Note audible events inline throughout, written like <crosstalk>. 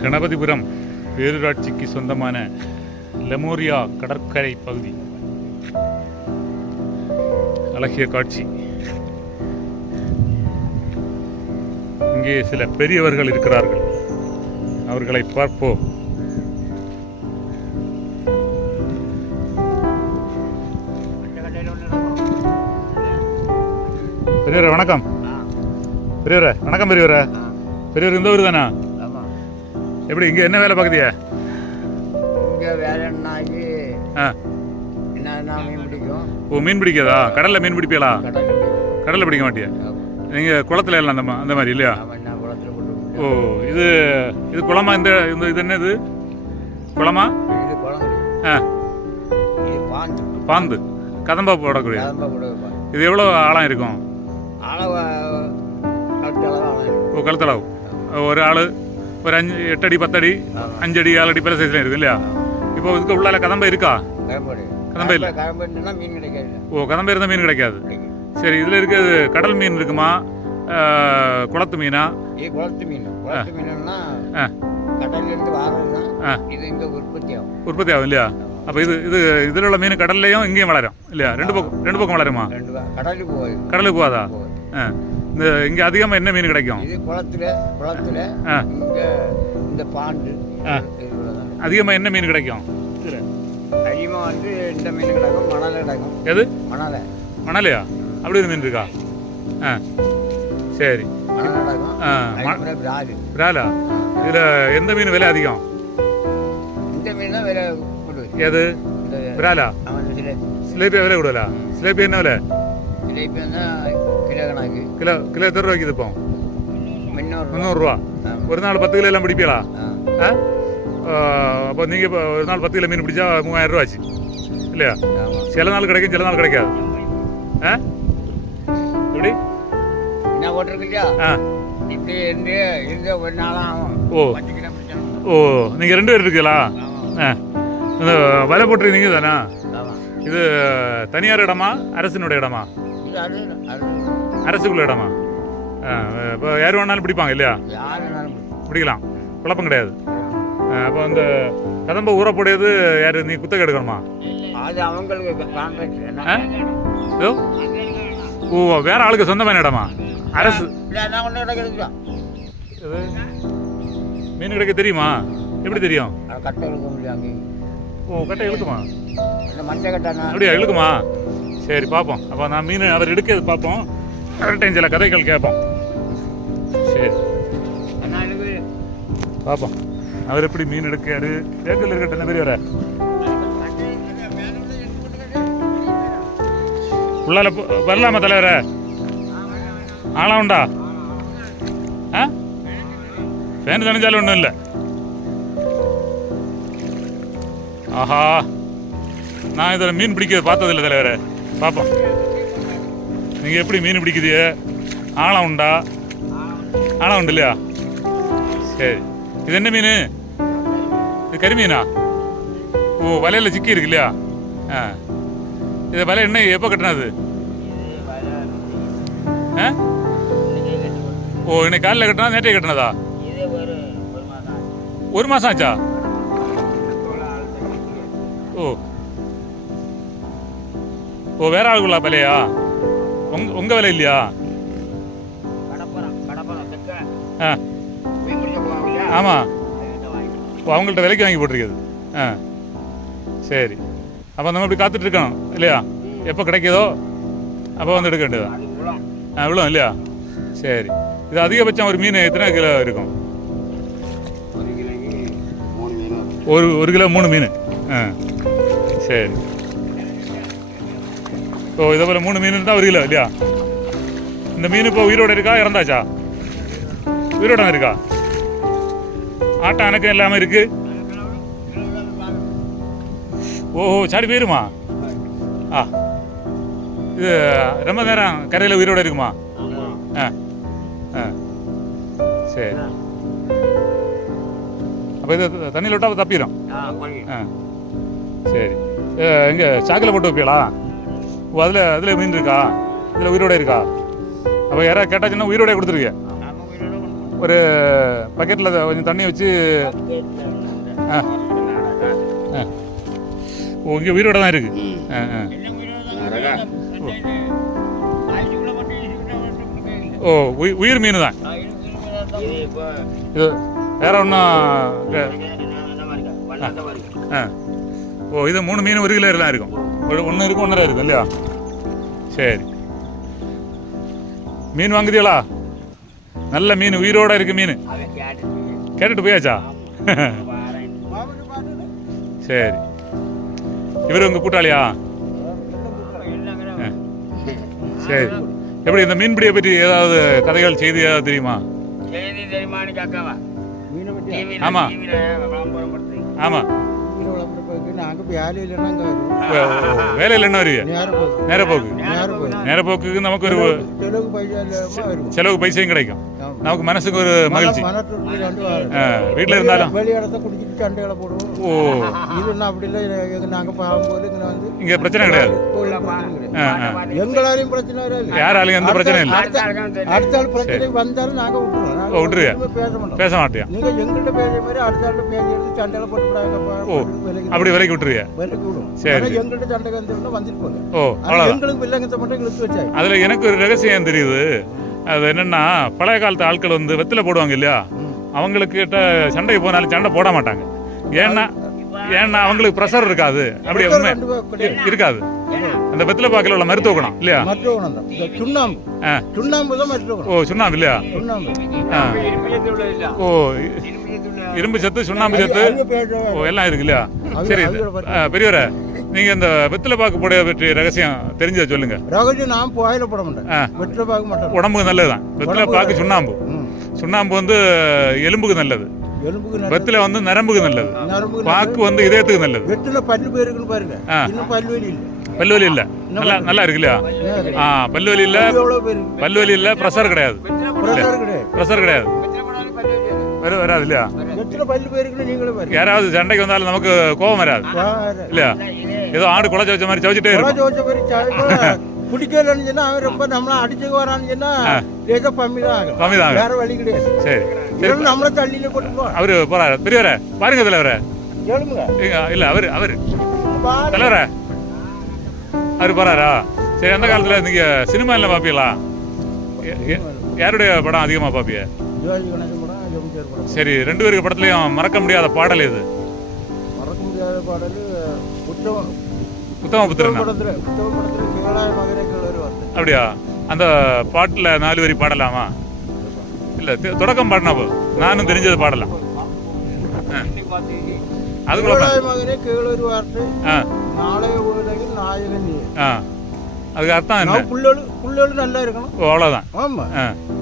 கணபதிபுரம் பேரூராட்சிக்கு சொந்தமான லெமோரியா கடற்கரை பகுதி. அழகிய காட்சி. இங்கே சில பெரியவர்கள் இருக்கிறார்கள். அவர்களை பார்ப்போம். பெரியவரே வணக்கம். பெரியவரே வணக்கம் பெரியவரே. பெரியவர் இந்த ஊர் தானா? எப்படி இங்கே என்ன வேலை பார்க்குதியா இங்கே வேலை என்னாகி ஆ. என்ன மீன் பிடிக்கும். ஓ மீன் பிடிக்காதா கடலில் மீன் பிடிப்பீங்களா கடல் கடலில் பிடிக்க மாட்டியா? நீங்கள் குளத்துல எல்லாம் அந்த அந்த மாதிரி இல்லையா? ஓ இது இது குளமா? இந்த இந்த இது என்ன இது குளமா ஆ. பாந்து கதம்பா போடக்கூடிய. இது எவ்வளோ ஆழம் இருக்கும்? ஓ கழுத்தளவு. ஒரு ஆள் ஒரு அஞ்சு எட்டடி பத்தடி அஞ்சடி ஏழடி பல சைஸ்ல இருக்கு இல்லையா? இப்போ இதுக்கு உள்ளால கதம்பை இருக்கா? கதம்பை இல்லை. கிளம்புனா மீன் கிடைக்காது. ஓ கதம்பை இருந்தால் மீன் கிடைக்காது. சரி இதில் இருக்கிறது கடல் மீன் இருக்குமா? குளத்து மீனா? குளத்து மீன். குளத்து மீன்னா ஆ. கடல்லேருந்து வாரதுன்னா. இது இங்கே உற்பத்தி ஆகும். உற்பத்தி ஆகும் இல்லையா? அப்போ இது இது இதில் உள்ள மீன் கடல்லையும் இங்கேயும் வளரும் இல்லையா? ரெண்டு பக்கம் ரெண்டு பக்கம் வளருமா? கடலுக்கு போகுது. கடலுக்கு இந்த இங்கே அதிகமாக என்ன மீன் கிடைக்கும்? இது குளத்துல குளத்துல. இங்க இந்த பாண்டு. அதிகமாக என்ன மீன் கிடைக்கும்? அதிகமா வந்து இந்த மீன் கிடக்கும் மணல் கிடக்கும். எது? மணலை. மணலையா? அப்படி ஒரு மீன் இருக்கா? ஆ. சரி. பிராலு இதில் எந்த மீன் விலை அதிகம்? இந்த மீன் விலை எது? சில சிலேபியா விலை கூடலா சிலேபியா என்ன விலை? கணக்கு கிலோ கிலோ எத்தனை ரூபாய்க்கு இது இப்போ. முந்நூறுரூவா. ஒரு நாள் பத்து கிலோ எல்லாம் பிடிப்பீங்களா ஆ. அப்போ நீங்கள் இப்போ ஒரு நாள் பத்து கிலோ மீன் பிடிச்சா மூவாயிரம் ரூபா ஆச்சு இல்லையா. சில நாள் கிடைக்கும் சில நாள் கிடைக்காது ஆ எப்படி என்ன போட்டிருக்கியா ஆ இப்படி இருந்து இருந்த ஒரு நாளும் ஆகும் ஓ ஓ நீங்கள் ரெண்டு பேர் இருக்கீங்களா ஆ இந்த வலை போட்டுருக்கீங்க தானே இது தனியார் இடமா அரசினுடைய இடமா அரசுக்குள்ள இடமா? இப்போ யார் வேணாலும் பிடிப்பாங்க இல்லையா? யார் வேணாலும் பிடிக்கும். பிடிக்கலாம். குழப்பம் கிடையாது. அப்போ அந்த கதம்ப ஊற போடையது யார்? நீ குத்தகை எடுக்கணுமா? அது அவங்களுக்கு ஓ வேற ஆளுக்கு சொந்தமான இடமா? அரசு. மீன் கிடைக்க தெரியுமா? எப்படி தெரியும்? ஓ கட்டை இழுக்குமா? அப்படியா இழுக்குமா? சரி பார்ப்போம். அப்போ நான் மீன் அவர் எடுக்கிறது பார்ப்போம்? கரெக்டாக சில கதைகள் கேட்போம். சரி. பார்ப்போம். அவர் எப்படி மீன் எடுக்காரு தேக்கல் இருக்கட்டும் என்ன பெரிய வர உள்ளால வரலாமா தலைவர? ஆளா உண்டா? ஆ? ஃபேன் தணிஞ்சாலும் ஒன்றும் இல்லை. ஆஹா. நான் இதில் மீன் பிடிக்க பார்த்ததில்ல தலைவரே. பார்ப்போம். நீங்கள் எப்படி மீன் பிடிக்குது? ஆழம் உண்டா? ஆழம் உண்டு இல்லையா? சரி. இது என்ன மீன்? இது கரிமீனா ஓ வலையில் சிக்கி இருக்கு இல்லையா? ஆ. இது வலை என்ன எப்போ கட்டினது? ஆ? ஓ இன்னைக்கு காலையில் கட்டினா நேற்றே கட்டினதா? ஒரு மாதம் ஆச்சா? ஓ. ஓ வேற ஆளுக்குள்ளா பலையா? உங்க உங்க விலை இல்லையா? ஆமாம் அவங்கள்ட்ட விலைக்கு வாங்கி போட்டிருக்குது ஆ. சரி. அப்போ நம்ம இப்படி காத்துட்டு இருக்கணும் இல்லையா? எப்போ கிடைக்குதோ அப்போ வந்து எடுக்க வேண்டியதா ஆ இவ்வளோ இல்லையா? சரி. இது அதிகபட்சம் ஒரு மீன் எத்தனை கிலோ இருக்கும்? ஒரு ஒரு கிலோ மூணு மீன். ஆ. சரி. ஓ இதே போல் மூணு மீன் இருந்தால் ஒரு கிலோ இல்லையா? இந்த மீன் இப்போ உயிரோட இருக்கா இறந்தாச்சா? உயிரோட இருக்கா? ஆட்டம் அணக்கம் எல்லாமே இருக்கு. ஓஹோ சாடி போயிருமா? ஆ. இது ரொம்ப நேரம் கரையில் உயிரோட இருக்குமா? ஆ ஆ. சரி. அப்போ இது தண்ணியில் விட்டால் தப்பிடும் ஆ சரி. இங்கே சாக்கில் போட்டு வைப்பீங்களா? ஓ அதில் அதில் மீன் இருக்கா? இதில் உயிரோட இருக்கா? அப்போ யாராவது கேட்டாச்சுன்னா உயிரோட கொடுத்துருவீங்க ஒரு பக்கெட்டில் கொஞ்சம் தண்ணி வச்சு ஆ. ஆ. ஓ இங்கே உயிரோட தான் இருக்கு. ஆ ஆ. ஓ உயிர் மீன் தான். இது வேற ஒன்றும் ஆ. ஓ இது மூணு மீன் ஒரு கிலோ எல்லாம் இருக்கும். ஒன்று இருக்கும் ஒன்றரை இருக்கும் இல்லையா? சரி. மீன் வாங்குதீங்களா? நல்ல மீன் உயிரோட இருக்கு மீன். கேட்டுட்டு. போயாச்சா? சரி. இவர் உங்க கூட்டாளியா. சரி. எப்படி இந்த மீன்பிடியை பற்றி ஏதாவது கதைகள் செய்தி ஏதாவது தெரியுமா? ஆமா. ஆமா. மீன் வளர்ப்புற போய்க்கு நாங்கள் வேலை இல்லைன்னா அங்கே வருவோம் ஓ, வேலையில் நமக்கு மனசுக்கு ஒரு மகிழ்ச்சி. வீட்டில் இருந்தாலும். வெளி இடத்த குடிச்சிட்டு சண்டைகளை போடுவோம். ஓ. இதுன்னா அப்படி இல்லை. நாங்கள் பார்க்கும்போது இங்கே வந்து இங்கே பிரச்சனை கிடையாது. பிரச்சனை எங்களாலையும் பிரச்சனை வராது. யாராலையும் எந்த பிரச்சனையும் இல்லை. அடுத்த ஆள் பிரச்சனை வந்தாலும் நாங்கள் விட்டுருவோம். நாங்கள் பேச மாட்டோம். பேச மாட்டியா? நீங்க எங்கள்கிட்ட பேச மாதிரி அடுத்த ஆள்கிட்ட பேசி சண்டையில போட்டுவிடாங்கப்பா ஓ, அப்படி விலைக்கு விடும் சரி. எங்கள்கிட்ட சண்டை வந்துருந்தா வந்துட்டு போங்க. ஓ ஆனா அவ்வளோதான் எங்களுக்கு வில்லங்கத்தை மட்டும் இழுத்து வச்சாங்க அதில் எனக்கு ஒரு ரகசியம் தெரியுது. அது என்னன்னா பழைய காலத்து ஆட்கள் வந்து வெத்தில போடுவாங்க இல்லையா? அவங்களுக்கு கிட்ட சண்டைக்கு போனாலும் சண்டை போட மாட்டாங்க. ஏன்னா ஏன்னா அவங்களுக்கு ப்ரெஷர் இருக்காது. அப்படி உண்மை. கிடையாது இருக்காது. அந்த வெத்தில பாக்கில் உள்ள மருத்துவ குணம் இல்லையா? சுண்ணாம்பு. ஓ சுண்ணாம்பு இல்லையா. ஓ இரும்பு சத்து சுண்ணாம்பு சத்து. ஓ எல்லாம் இருக்கு இல்லையா? சரி பெரியவரே. நீங்க இந்த வெத்தில பாக்கு போடைய பற்றி ரகசியம் தெரிஞ்சதை சொல்லுங்க. ரகசியம் நான் போயில போட மாட்டேன். வெற்றில பார்க்க மாட்டேன் உடம்புக்கு நல்லதுதான். வெத்தில பாக்கு சுண்ணாம்பு. சுண்ணாம்பு வந்து எலும்புக்கு நல்லது. வெத்தில வந்து நரம்புக்கு நல்லது. பாக்கு வந்து இதயத்துக்கு நல்லது. வெற்றில பல்லு பேருக்குன்னு பாருங்க. ஆ. இன்னும் பல்லு வலி இல்லை. நல்லா நல்லா இருக்கு இல்லையா ஆ பல்வலி இல்ல. பல்வலி இல்ல ப்ரெஷர் கிடையாது. பிரஷர் கிடையாது. நீங்களே பாருங்க. யாராவது சண்டைக்கு வந்தாலும் நமக்கு கோபம் வராது? இல்லையா? ஏதோ ஆடு குழச்ச வச்ச மாதிரி சவச்சிட்டே கொலை இருக்கும். ஜோதிச்ச மாதிரி சாய்ப்பா, பிடிக்கலன்னு <laughs> சொன்னா அவன் ரொம்ப நம்மள அடிச்சுக்கு வரான்னு சொன்னா லேசா பம்மி தான் ஆகும். கம்மி தான் வேற வழி கிடையாது. சரி இல்லைன்னா நம்மள தள்ளியில போ. அவரு போறாரு. பெரியவரே பாருங்க தலைவரே. இல்ல அவரு அவரு. தலைவரே. அவரு போறாரா? சரி அந்த காலத்துல நீங்க சினிமா இல்ல பாப்பீங்களா யாருடைய படம் அதிகமா பாப்பிய? சரி ரெண்டு பேருக்கு படத்துலயும் மறக்க முடியாத பாடல் இது மறக்க முடியாத பாடல் உத்தம உத்தவ புத்திரனா படத்துல உத்தவ படத்துல கேளாய மகனே கேளு வார்த்தை. அப்படியா? அந்த பாட்டுல நாலு வரி பாடலாமா? இல்ல தொடக்கம் பாடினா போ. நானும் தெரிஞ்சது பாடலாம். அதுக்குள்ள மகனே கேளு வார்த்தை. உலகில் நாயகன் ஆ. அதுக்கு அர்த்தம் என்ன? நான் புள்ளலு புள்ளலு நல்லா இருக்கணும். அவ்வளோதான் ஆமா.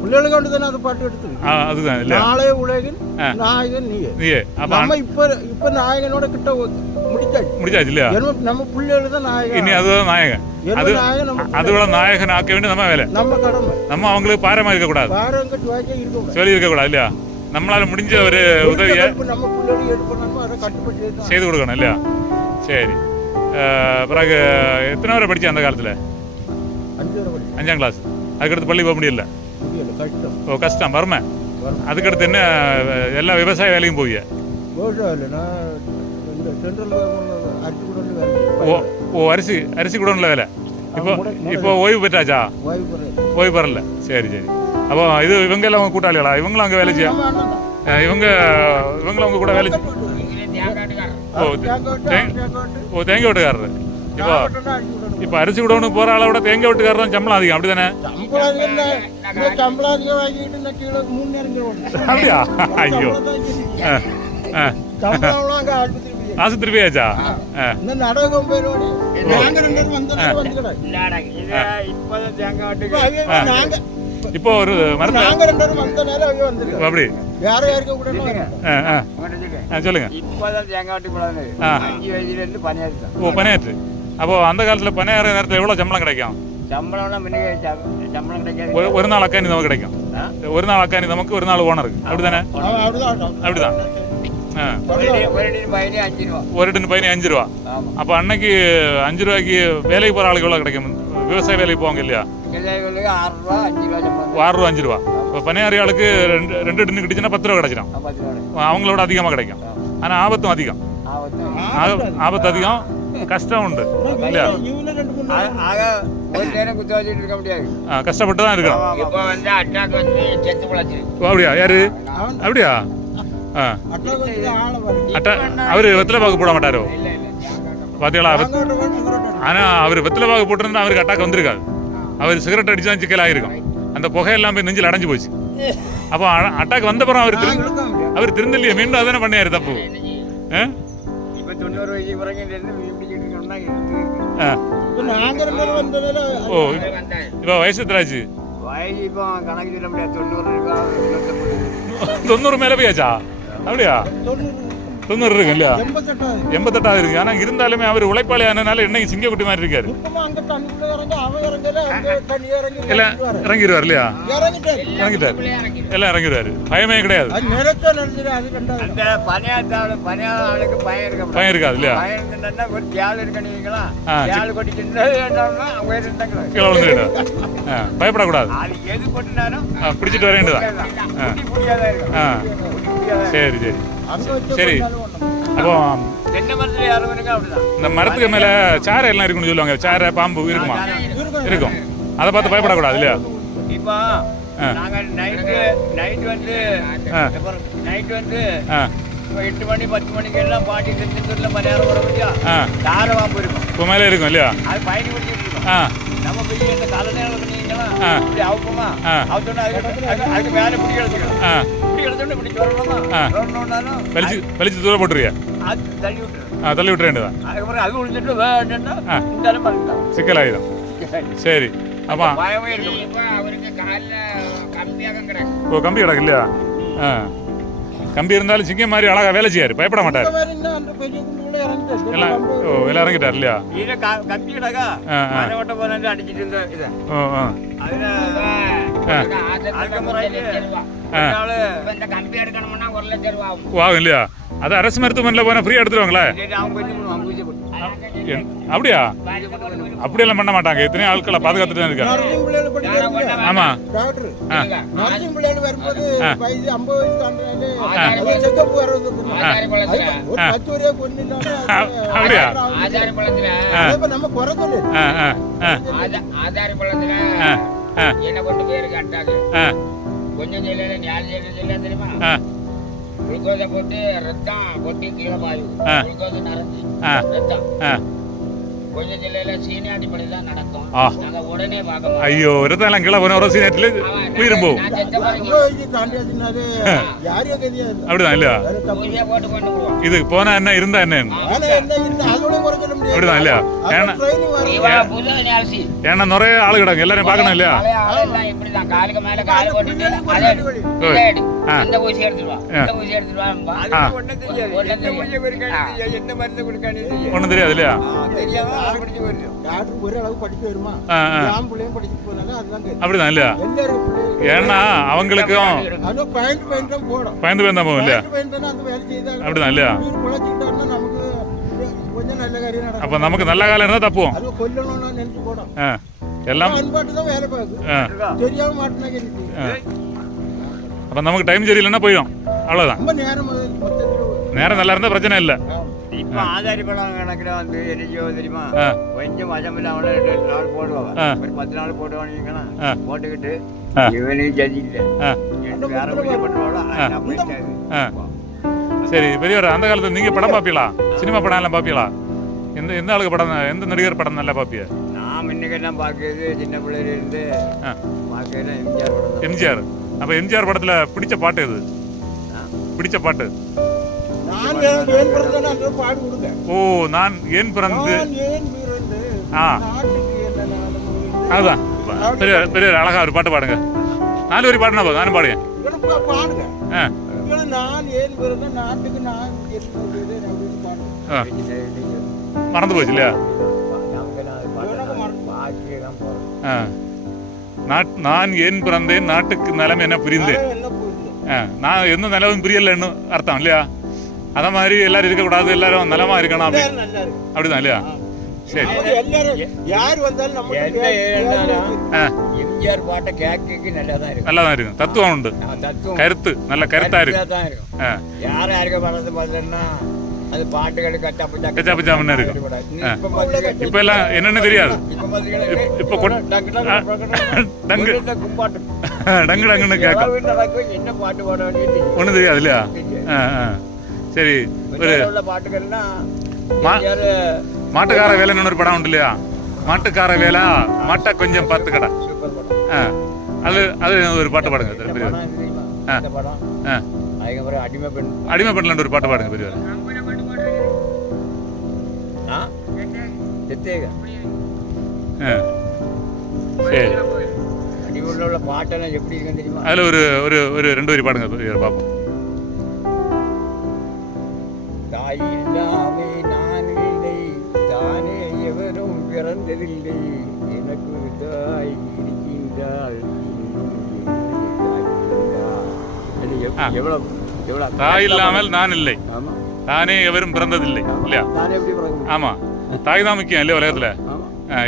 புள்ளலுக்கு கொண்டு தானே அந்த பாட்டு எடுத்து அதுதான் இல்லையா? நாளைய உலகில் ஆ. நாயகன் நீ நீயே. அப்ப நம்ம இப்ப இப்ப நாயகனோட கிட்ட முடிச்சாச்சு. முடிச்சாச்சு இல்லையா? நம்ம புள்ளைகள் தான் இனி நாயகன். அதுதான் நாயகன் அது அதுவிட நாயகன் ஆக்க வேண்டிய நம்ம வேலை. நம்ம கடமை. நம்ம அவங்களுக்கு பாரமா இருக்கக்கூடாது. வாரங்க துவாக்கே இருக்க சொல்லி இருக்கக்கூடாது இல்லையா? நம்மளால முடிஞ்ச ஒரு உதவியை அதை. செய்து கொடுக்கணும் இல்லையா? சரி. பிறகு எத்தனை வரை படிச்ச அந்த காலத்துல? அஞ்சாம் கிளாஸ் அதுக்கடுத்து பள்ளி போக முடியல. ஓ கஷ்டம். வறுமை. அதுக்கடுத்து என்ன எல்லா விவசாய வேலையும் போவிய? ஓ ஓ அரிசி அரிசி குடோன்ல வேலை. இப்போ இப்போ ஓய்வு பெற்றாச்சா? ஓய்வு பெற ஓய்வு பெறல. சரி சரி. அப்போ இது இவங்க எல்லாம் உங்க கூட்டாளிகளா? இவங்களும் அங்கே வேலை செய்ய? இவங்க இவங்களும் உங்க கூட வேலை ஓ தேங்க-. ஓ தேங்காய் வெட்டுக்காரரு இப்போ. இப்போ அரிசி குடோனுக்கு போற ஆளை விட தேங்காய் வெட்டுக்காரர் தான் சம்பளம் அதிகம். தான். அப்படியா? ஐயோ. நாடகம் இப்ப ஒரு மரத்துல அப்படி. கூட. ஆ. சொல்லுங்க. இப்பதான் தேங்காய் வெட்டி கூடாது ஆ. அஞ்சு வயசுல இருந்து பணியாற்றம் ஓ பனையாற்று அப்போ அந்த காலத்துல பனையாறு நேரத்தில் எவ்வளோ சம்பளம் கிடைக்கும்? சம்பளம் கிடைக்காது. ஒரு நாள் அக்காணி நமக்கு கிடைக்கும்? ஒரு நாள் அக்காணி நமக்கு ஒரு நாள் ஓனருக்கு அப்படிதானே அப்படிதான். ஒரு டின் பயனே அஞ்சு ரூபா. அப்போ அன்னைக்கு அஞ்சு ரூபாய்க்கு வேலைக்கு போகிற ஆளுக்கு எவ்வளோ கிடைக்கும்? விவசாய வேலைக்கு போவாங்க இல்லையா? ஆறு ரூபா அஞ்சு ரூபா இப்போ பனியாரி ஆளுக்கு ரெண்டு ரெண்டு டின்னு கிட்டுச்சுன்னா பத்து ரூபா கிடைச்சிடும். அவங்களோட அதிகமாக கிடைக்கும். ஆனால் ஆபத்தும் அதிகம். ஆபத்து ஆப- ஆபத்து அதிகம். கஷ்டம் உண்டு இல்லையா கஷ்டப்பட்டு தான் இருக்கிறோம் இப்போ வந்து அட்டாக் வந்து செத்து பிழைச்சு ஓ, அப்படியா யாரு அப்படியா ஆ வந்து அட்டா அவர் வெத்தலை பாக்கு போட மாட்டாரோ இல்லை இல்லை பார்த்தீங்களா வெத்- அங்க ஒரு சிகரெட் அடிச்சு. ஆனா அவர் வெத்தலை பாக்கு போட்டிருந்தா அவருக்கு அட்டாக் வந்திருக்காது அவர் சிகரெட் அடிச்சு தான் சிக்கல் ஆயிருக்கும் அந்த புகையெல்லாம் போய் நெஞ்சில் அடைஞ்சு போச்சு அப்போ அட்டாக் அவர் திருந்து இழுக்க முடியாது. அவர் திருந்தலையே மீண்டும் அதானே பண்ணியாரு தப்பு ஆ? ஓ இப்போ வயசு எத்தனாச்சு? வயசு இப்போ கணக்கு சொல்ல முடியாது. தொண்ணூறு தொண்ணூறு மேல போயாச்சா? அப்படியா? தொண்ணூறு. தொண்ணூறு இருக்கு இல்லையா? எண்பத்தெட்டாவது இருக்கு ஆனா இருந்தாலுமே அவர் உழைப்பாளி ஆனதுனால இன்னைக்கு சிங்கக்குட்டி மாதிரி இருக்காரு. இல்ல இறங்கிடுவாரு. இல்லையா? இறங்கிட்டாரு. எல்லாம் இறங்கிடுவாரு. பயமே கிடையாது. பயம் இருக்க பயம் இருக்காது இல்லையா? <laughs> பயப்படக்கூடாது. பிடிச்சிட்டு வர வேண்டியதா ஆ. குட்டி புரியாதான் இருக்கும். ஆ. குட்டி புரியாதான் சரி சரி. சரி. அப்போ இந்த மரத்துக்கு மேல சாரை எல்லாம் இருக்குன்னு சொல்லுவாங்க. சாரை பாம்பு இருக்குமா? இருக்கும். அதை பார்த்து பயப்படக்கூடாது இல்லையா? இப்போ நைட்டு நைட் வந்து. நைட் வந்து எட்டு மணி பத்து மணிக்கு எல்லாம் பாட்டி திருச்செந்தூர்ல மலையாளம் வர முடியா ஆ. தார பாம்பு இருக்கும். இப்போ மேலே இருக்கும் இல்லையா? அது பயணி பிடிச்சிட்டு இருக்கும் ஆ நம்ம வெளியே இந்த கால நேரம் பண்ணீங்கன்னா ஆ. இப்படி அவுக்குமா ஆ. அவுத்தோன்னா அதுக்கு கம்பி இருந்தாலும் சிங்கம் மாதிரி அழகா வேலை செய்யாரு பயப்பட மாட்டார். எல்லாம் ஓ எல்லாம் இறங்கிட்டார் இல்லையா? ஆகும். இல்லையா? அது அரசு மருத்துவமனையில் போனால் ஃப்ரீயாக எடுத்துருவாங்களே? அப்படியா? அப்படியெல்லாம் பண்ண மாட்டாங்க. எத்தனையோ ஆட்களை பாதுகாத்துட்டு தான் இருக்காங்க. ஆமா. அப்படியா? என்ன கொண்டு போயிருக்கு அட்டாக்கு? கொஞ்சம் சொல்லல சொல்ல தெரியுமா? குளுக்கோஸை போட்டு ரத்தம் கொட்டி கீழே பாயும். குளுக்கோஸ் நிறைஞ்சி. ரத்தம் கொஞ்சம் சொல்லல சீனி அடிப்படை தான் நடக்கும். நாங்க உடனே பார்க்க ஐயோ ரத்தம் கீழே போன ஒரு உயிரும் போகும் அப்படிதான் இல்லையா? இது போனா என்ன இருந்தா என்ன? அப்படிதான் இல்லையா? ஏன்னா- நிறைய ஆளு கிடக்கு. எல்லாரையும் பார்க்கணும் இல்லையா? இந்த ஊசி ஆ. இந்த ஊசி அதுக்கு ஒண்ணும் தெரியாது. எந்த மருந்து கொடுக்கான்னு தெரியாது. ஒன்றும் தெரியாது இல்லையா? அது படிச்சு போயிடும். டாக்டர் ஒரு அளவு படிக்க வருமா? ஆ, ஆ. ஆம் பிள்ளையும் படிச்சுட்டு போனாலும் அதுதான் கேட்கும் அப்படிதான் இல்லையா? எல்லாரும் பிள்ளை ஏன்னா அவங்களுக்கும் அதுவும் பயந்து பயந்து தான் போடும் பயந்து பயந்து தான் போகும் இல்லையா? பயந்து பயந்து தானே அந்த வேலை செய்தாங்க அப்படிதான் இல்லையா? உயிர் பிழைச்சிக்கிட்டோம்னா நமக்கு கொஞ்சம் நல்ல காரியம் அப்ப நமக்கு நல்ல காலம் இருந்தா தப்புவோம். எல்லாம்? தெரியாம மாட்டினா எனக்கு ஆ. அப்ப நமக்கு டைம் சரியில்லைன்னா போயிடும் அவ்வளவுதான் ரொம்ப நேரம் அது மொத்தத்தில் நேரம் நல்லா இருந்தா பிரச்சனை இல்லை இப்ப ஆதாரி படம் கணக்குல வந்து என்னைக்கோ தெரியுமா ஆ. கொஞ்சம் மஜமில்ல அவன ரெண்டு நாள் போடுவாங்க ஆ. ஒரு பத்து நாள் போடுவானுங்கன்னா ஆ. போட்டுக்கிட்டு ஆ. இவனுக்கு ஜதி இல்ல ஆ எனக்கு வேற பூஜை பண்ணுவாளோ நான் போயிட்டாரு ஆ சரி பெரியவர் அந்த காலத்துல நீங்க படம் பாப்பீங்களா சினிமா படம் எல்லாம் பாப்பீங்களா எந்த எந்த ஆளுக்கு படம் எந்த நடிகர் படம் நல்லா பாப்பிய நான் முன்னுக்கெல்லாம் பார்க்கறது சின்ன பிள்ளையில இருந்து ஆ. பார்க்கறது எம்ஜிஆர் படம் தான். எம்ஜிஆர் அப்ப எம்ஜிஆர் படத்துல பிடிச்ச பாட்டு எது? பிடிச்ச பாட்டு. ஓ நான் ஏன் பிறந்து ஆ. அதுதான். பெரிய பெரிய அழகா ஒரு பாட்டு பாடுங்க. நாலு வரி பாடுனா போதும் நானும் பாடுங்க. மறந்து போச்சு இல்லையா? ஆ. நான் ஏன் பிறந்தேன்? நாட்டுக்கு நிலைமை என்ன புரிந்தேன் நான் எந்த நிலவும் புரியலன்னு அர்த்தம் இல்லையா? அத மாதிரி எல்லாரும் இருக்கக்கூடாது எல்லாரும் நலமா இருக்கணும் அப்படி. அப்படிதான் இல்லையா? சரி. எம்ஜிஆர் பாட்டை கேட்க நல்லா தான் இருக்கும். நல்லா தான் இருக்கும். தத்துவம் உண்டு. கருத்து நல்ல கருத்தா இருக்கும். ஆ. யார் யாருக்கு வளர்ந்து பார்த்தோம்னா அது பாட்டுகள் கச்சா பச்சாமன்னு இருக்கும். இப்ப எல்லாம் என்னன்னு தெரியாது. இப்ப டங்கு. டங்கு டங்குன்னு கேட்கும். என்ன பாட்டு பாட. ஒன்றும் தெரியாது இல்லையா? சரி ஒரு யாரு? மாட்டுக்கார வேலைன்னு ஒரு படம் உண்டு இல்லையா? மாட்டுக்கார வேலை. மாட்டை கொஞ்சம் படம். ஆ. அது அது ஒரு பாட்டு பாடுங்க பெரியவர். அடிமை பெண் அடிமை பண்ணலன்னு ஒரு பாட்டு பாடுங்க பெரியவர். ஆ சரி அடிமையில் உள்ள பாட்டெல்லாம் எப்படி இருக்குன்னு தெரியுமா அதில் ஒரு ஒரு ஒரு ரெண்டு வரி பாடுங்க பார்ப்போம் தாய் இல்லாமே நான் இல்லை தானே எவரும் பிறந்ததில்லை எனக்கு தாய் இருக்கின்றாள் தாய் இல்லாமல் நான் இல்லை தானே எவரும் பிறந்ததில்லை இல்லையா ஆமா தாய் தான் முக்கியம் இல்லையா உலகத்துல?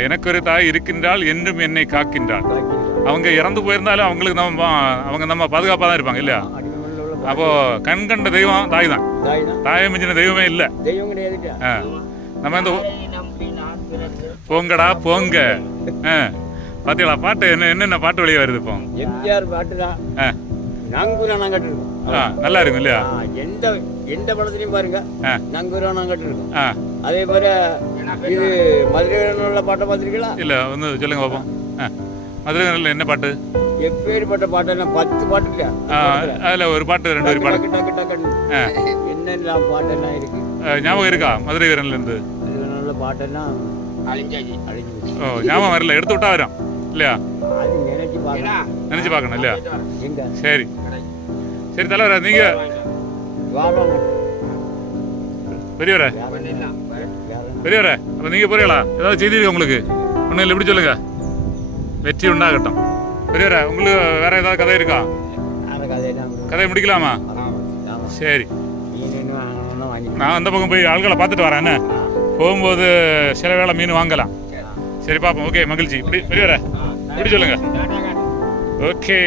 எனக்கு ஒரு தாய் இருக்கின்றாள் என்றும் என்னை காக்கின்றாள். அவங்க இறந்து போயிருந்தாலும் அவங்களுக்கு நம்ம அவங்க நம்ம பாதுகாப்பாக தான் இருப்பாங்க இல்லையா? அப்போ கண் கண்ட தெய்வம் தாய் தான். தாய் மிஞ்சின தெய்வமே இல்லை. நம்ம இந்த போங்கடா போங்க. பாத்தீங்களா? பாட்டு என்ன என்னென்ன பாட்டு வெளியே வருது இப்போ? எம்ஜிஆர் பாட்டு தான். நங்கூரா நாங்க நல்லா இருக்கும் இல்லையா? எந்த எந்த படத்துலயும் பாருங்க. நங்கூரா நாங்க அதே போல இது மதுரையில் உள்ள பாட்டை பார்த்துருக்கீங்களா இல்லை வந்து சொல்லுங்க பார்ப்போம் ஆ மதுரை என்ன பாட்டு எப்பேற்பட்ட பாட்டெல்லாம் பத்து பாட்டு இல்ல ஆ, அதுல ஒரு பாட்டு ரெண்டு வரி பாடு டக்கு டக்கு டக்குன்னு ஆ. என்னெல்லாம் பாட்டெல்லாம் இருக்கு ஆ, ஞாபகம் இருக்கா மதுரை வீரன்ல இருந்து அது நல்ல பாட்டெல்லாம் அழிஞ்சாச்சு அழிஞ்சு போச்சு. ஓ ஞாபகம் வரல எடுத்து விட்டா வரும் இல்லையா அது நினைச்சு பார்க்கலாம் நினைச்சு பார்க்கணும் இல்லையா எங்க சரி சரி தலைவரா நீங்க வாழணும் பெரியவரே பெரியவரே அப்ப நீங்க போறீங்களா? ஏதாவது செய்தி இருக்கா உங்களுக்கு? ஒன்றும் இல்லை எப்படி சொல்லுங்க. வெற்றி உண்டாகட்டும். பெரியவரே உங்களுக்கு வேற ஏதாவது கதை இருக்கா? கதையை முடிக்கலாமா. சரி. நான் அந்த பக்கம் போய் ஆள்களை பார்த்துட்டு வரேன் என்ன? போகும்போது சில வேளை மீன் வாங்கலாம். சரி. பார்ப்போம். ஓகே மகிழ்ச்சி. இப்படி பெரியவரே இப்படி சொல்லுங்க. ஓகே.